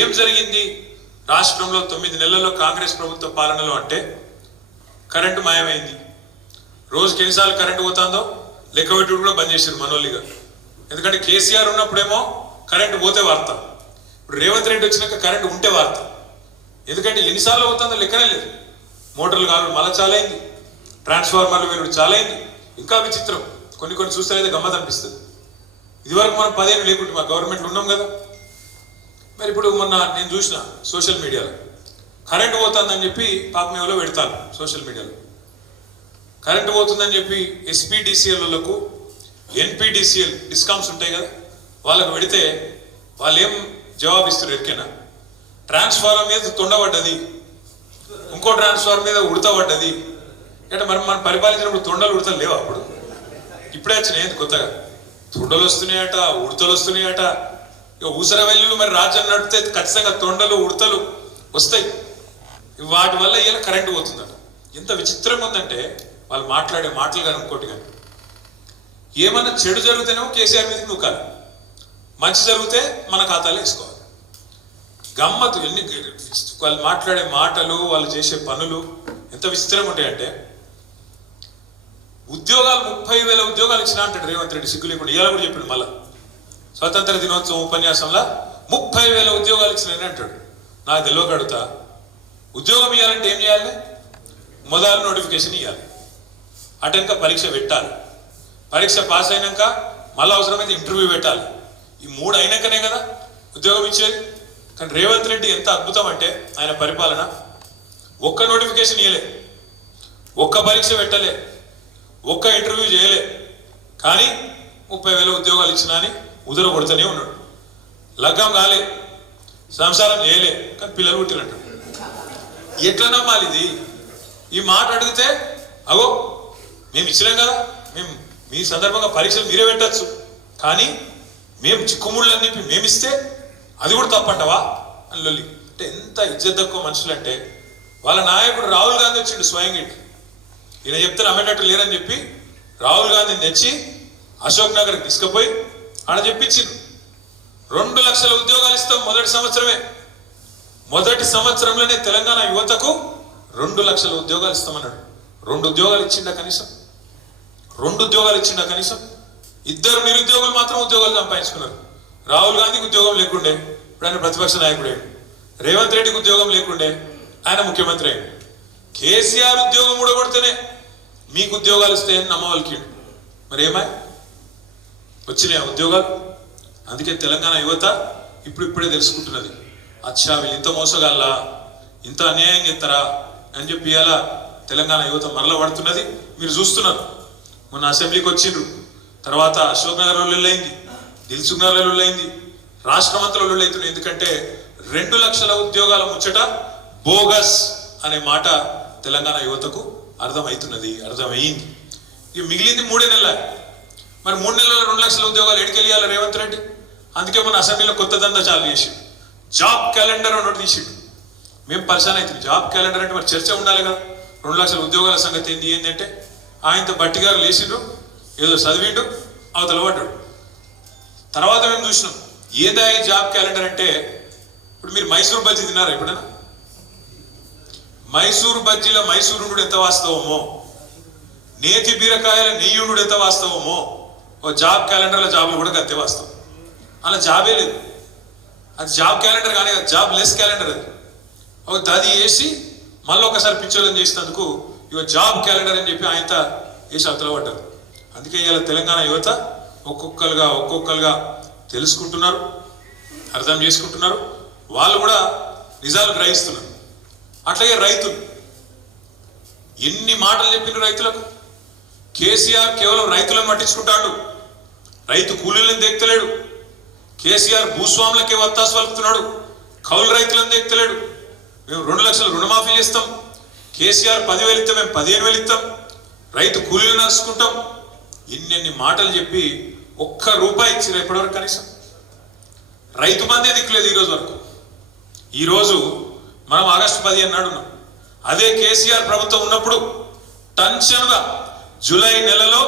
ఏం జరిగింది రాష్ట్రంలో 9 నెలల్లో కాంగ్రెస్ ప్రభుత్వ పాలనలో అంటే కరెంటు మాయమైంది. రోజుకి ఎన్నిసార్లు కరెంటు పోతుందో లెక్క పెట్టుడు కూడా బంద్ చేశారు మనోళ్ళిగా. ఎందుకంటే కేసీఆర్ ఉన్నప్పుడేమో కరెంటు పోతే వార్త, ఇప్పుడు రేవంత్ రెడ్డి వచ్చినాక కరెంటు ఉంటే వార్త. ఎందుకంటే ఎన్నిసార్లు పోతుందో లెక్కనే లేదు. మోటార్లు కాలు మళ్ళీ చాలైంది, ట్రాన్స్ఫార్మర్లు వేరు చాలైంది. ఇంకా విచిత్రం, కొన్ని చూస్తే గమ్మత్ అనిపిస్తుంది. ఇదివరకు మనం 10 ఏళ్ళు లేకుంటే మా గవర్నమెంట్లో ఉన్నాం కదా. మరి ఇప్పుడు మొన్న నేను చూసిన సోషల్ మీడియాలో కరెంటు పోతుందని చెప్పి పాపమేవలో పెడతాను. సోషల్ మీడియాలో కరెంటు పోతుందని చెప్పి ఎస్పీడీసీఎల్లకు ఎన్పీడీసీఎల్ డిస్కౌంట్స్ ఉంటాయి కదా, వాళ్ళకు పెడితే వాళ్ళు ఏం జవాబు ఇస్తారు ఎరికేనా? ట్రాన్స్ఫార్మర్ మీద తొండబడ్డది, ఇంకో ట్రాన్స్ఫార్మర్ మీద ఉడతబడ్డది. అంటే మరి మనం పరిపాలించినప్పుడు తొండలు ఉడతలు లేవు. అప్పుడు ఇప్పుడే వచ్చినాయి కొత్తగా తొండలు వస్తున్నాయట, ఉడతలు వస్తున్నాయట. ఇక ఊసర వెల్లులు మరి రాజ్యం నడిపితే ఖచ్చితంగా తొండలు ఉడతలు వస్తాయి. వాటి వల్ల ఇలా కరెంటు పోతుందట. ఎంత విచిత్రంగా ఉందంటే వాళ్ళు మాట్లాడే మాటలు కానీ ఇంకోటి కానీ, ఏమన్నా చెడు జరిగితేనేమో కేసీఆర్ మీదకి నూకాలి, మంచి జరిగితే మన ఖాతాలో వేసుకోవాలి. గమ్మత్తు ఎన్ని వాళ్ళు మాట్లాడే మాటలు, వాళ్ళు చేసే పనులు ఎంత విచిత్రంగా ఉంటాయంటే, ఉద్యోగాలు 30,000 ఉద్యోగాలు ఇచ్చినా అంటాడు రేవంత్ రెడ్డి సిగ్గు లేకుండా. ఇవాళ కూడా చెప్పాడు, మళ్ళా స్వతంత్ర దినోత్సవం ఉపన్యాసంలో 30,000 ఉద్యోగాలు ఇచ్చినాయని అంటాడు. నాకు తెలియక అడుగుతా, ఉద్యోగం ఇవ్వాలంటే ఏం చేయాలి? మొదలు నోటిఫికేషన్ ఇవ్వాలి, అటెంక పరీక్ష పెట్టాలి, పరీక్ష పాస్ అయినాక మళ్ళీ అవసరమైతే ఇంటర్వ్యూ పెట్టాలి. ఈ 3 అయినాకనే కదా ఉద్యోగం ఇచ్చేది. కానీ రేవంత్ రెడ్డి ఎంత అద్భుతం అంటే ఆయన పరిపాలన, ఒక్క నోటిఫికేషన్ ఇవ్వలే, ఒక్క పరీక్ష పెట్టలే, ఒక్క ఇంటర్వ్యూ చేయలే, కానీ 30,000 ఉద్యోగాలు ఇచ్చినా అని ఉదర కొడుతూనే ఉన్నాడు. లగ్గం కాలే, సంసారం చేయలే, కానీ పిల్లలు పుట్టినట్టు. ఎట్లా నమ్మాలి ఇది? ఈ మాట అడిగితే అగో మేము ఇచ్చినాం కదా, మేము మీ సందర్భంగా పరీక్షలు మీరే పెట్టచ్చు, కానీ మేము చిక్కుముళ్ళని మేమిస్తే అది కూడా తప్పంటవా అని లొల్లి. అంటే ఎంత ఇజ్జత్ తక్కువ మనుషులు అంటే, వాళ్ళ నాయకుడు రాహుల్ గాంధీ వచ్చిండు స్వయంగా ఇంటి. ఈయన చెప్తే నమ్మేటట్టు లేరని చెప్పి రాహుల్ గాంధీని తెచ్చి అశోక్ నగర్కి తీసుకుపోయి ఆడ చెప్పించింది 2 లక్షల ఉద్యోగాలు ఇస్తాం మొదటి సంవత్సరంలోనే తెలంగాణ యువతకు 2 లక్షల ఉద్యోగాలు ఇస్తామన్నాడు. 2 ఉద్యోగాలు ఇచ్చిండా కనీసం? 2 ఉద్యోగాలు ఇచ్చిండా కనీసం? 2 నిరుద్యోగులు మాత్రం ఉద్యోగాలు సంపాదించుకున్నారు. రాహుల్ గాంధీకి ఉద్యోగం లేకుండే, ఇప్పుడు ఆయన ప్రతిపక్ష నాయకుడు అయ్యాడు. రేవంత్ రెడ్డికి ఉద్యోగం లేకుండే, ఆయన ముఖ్యమంత్రి అయ్యాడు. కేసీఆర్ ఉద్యోగం ఊడగొడితేనే మీకు ఉద్యోగాలు ఇస్తాయని నమ్మవలికిండు. మరి ఏమాయి వచ్చినాయి ఉద్యోగాలు? అందుకే తెలంగాణ యువత ఇప్పుడే తెలుసుకుంటున్నది, అచ్చా వీళ్ళు ఇంత మోసగాళ్ళ, ఇంత అన్యాయం చేస్తారా అని చెప్పి ఇలా తెలంగాణ యువత మరల పడుతున్నది. మీరు చూస్తున్నారు, మొన్న అసెంబ్లీకి వచ్చిండ్రు, తర్వాత అశోక్ నగర్ లొల్లైంది, దిల్సుఖ్ నగర్ లొల్లైంది, రాష్ట్రమంతా లొల్లైతుంది. ఎందుకంటే 2 లక్షల ఉద్యోగాల ముచ్చట బోగస్ అనే మాట తెలంగాణ యువతకు అర్థమవుతున్నది, అర్థమైంది. ఇక మిగిలింది 3 నెలల. మరి 3 నెలల 2 లక్షల ఉద్యోగాలు ఎడికెళ్ళాలి రేవంత్ రెడ్డి? అందుకే మన అసెంబ్లీలో కొత్త దందా చాలు చేసిండు, జాబ్ క్యాలెండర్ అన్నట్టు తీసిండు. మేము పరిశాన్ అవుతుంది. జాబ్ క్యాలెండర్ అంటే మరి చర్చ ఉండాలి కదా. 2 లక్షల ఉద్యోగాల సంగతి ఏంటంటే ఆయనతో బట్టి గారు లేచిండు, ఏదో చదివిండు, అవతల పడ్డాడు. తర్వాత మేము చూసినాం ఏదా ఈ జాబ్ క్యాలెండర్ అంటే, ఇప్పుడు మీరు మైసూర్ బజ్జీ తిన్నారా ఎప్పుడైనా? మైసూరు బజ్జీల మైసూరుడు ఎంత వాస్తవమో, నేతి బీరకాయల నెయ్యుడు ఎంత వాస్తవమో, ఓ జాబ్ క్యాలెండర్ల జాబులు కూడా అంతే వాస్తవం. అలా జాబే లేదు, అది జాబ్ క్యాలెండర్ కానీ జాబ్ లెస్ క్యాలెండర్. అది అది వేసి మళ్ళీ ఒకసారి పిచ్చోళ్ళని చేసినందుకు ఇక జాబ్ క్యాలెండర్ అని చెప్పి ఆయనతో వేసి అవతల పడ్డారు. అందుకే ఇవాళ తెలంగాణ యువత ఒక్కొక్కరుగా తెలుసుకుంటున్నారు, అర్థం చేసుకుంటున్నారు, వాళ్ళు కూడా నిజాలు గ్రహిస్తున్నారు. అట్లాగే రైతులు ఎన్ని మాటలు చెప్పిన రైతులకు. కేసీఆర్ కేవలం రైతులను పట్టించుకుంటాడు, రైతు కూలీలను దేక్తలేడు. కేసీఆర్ భూస్వాములకే వత్తాసు పలుకుతున్నాడు, కౌలు రైతులను దేక్తలేడు. మేము 2 లక్షలు రుణమాఫీ చేస్తాం, కేసీఆర్ 10,000 ఇస్తాం, మేము 15,000 ఇస్తాం, రైతు కూలీలు నడుచుకుంటాం. ఇన్ని మాటలు చెప్పి ₹1 ఇచ్చిరా ఇప్పటివరకు కనీసం? రైతు బందే దిక్కులేదు ఈరోజు వరకు. ఈరోజు మనం ఆగస్టు 15 నాడున్నాం. అదే కేసీఆర్ ప్రభుత్వం ఉన్నప్పుడు టెన్షన్గా జూలై నెలలో